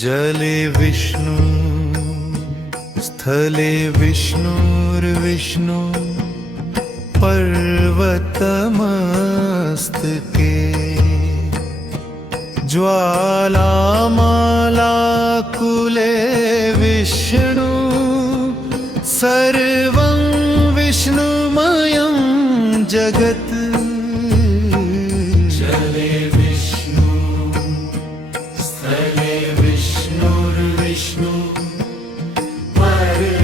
जले विष्णु स्थले विष्णुर्विष्णु पर्वतमस्तके ज्वालामालाकुले विष्णु सर्वं विष्णुमयं जगत् जले विष्णु स्थले विष्णुर्विष्णु पर्वतमस्तके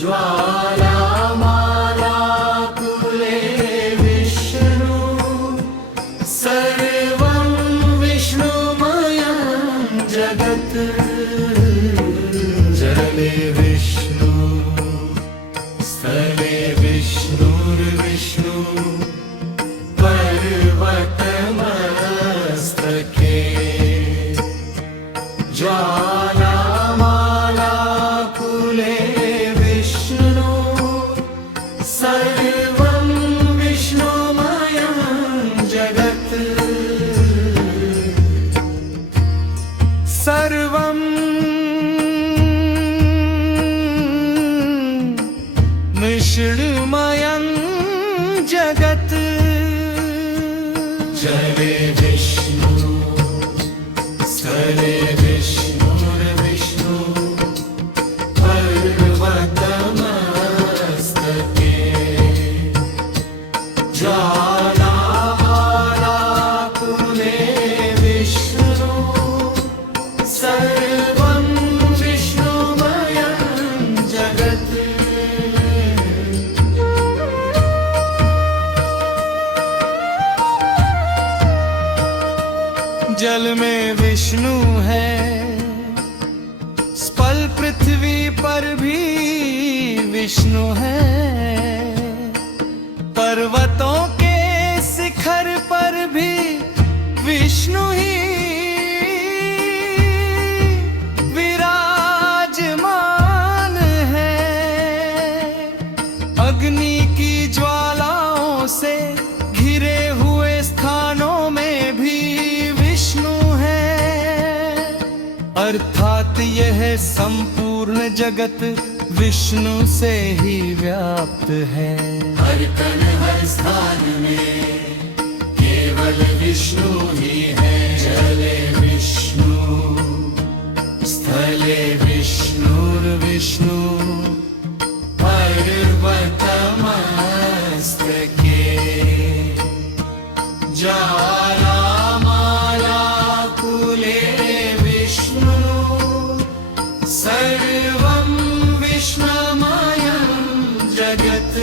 ज्वालामालाकुले विष्णु सर्वं विष्णुमयं जगत् जले विष्णु स्थले विष्णुर्विष्णु पर्वतमस्तके ज्वालामालाकुले विष्णु सर्वं विष्णुमयं जगत् सर्वं विष्णुमयं जगत् जले विष्णु स्थले विष्णुर्विष्णु पर्वतमस्तके ज्वालामालाकुले विष्णु सर्वं विष्णुमयं जगत् जल में विष्णु है, स्पल पृथ्वी पर भी विष्णु है, पर्वतों के शिखर पर भी विष्णु ही विराजमान है। अग्नि की ज्वालाओं से घिरे हुए स्थानों में भी अर्थात यह संपूर्ण जगत विष्णु से ही व्याप्त है। हर कण हर स्थान में केवल विष्णु ही है। जले विष्णु स्थले विष्णुर्विष्णु पर्वतमस्तके ज्वालामालाकुले सर्वं विष्णुमयं जगत्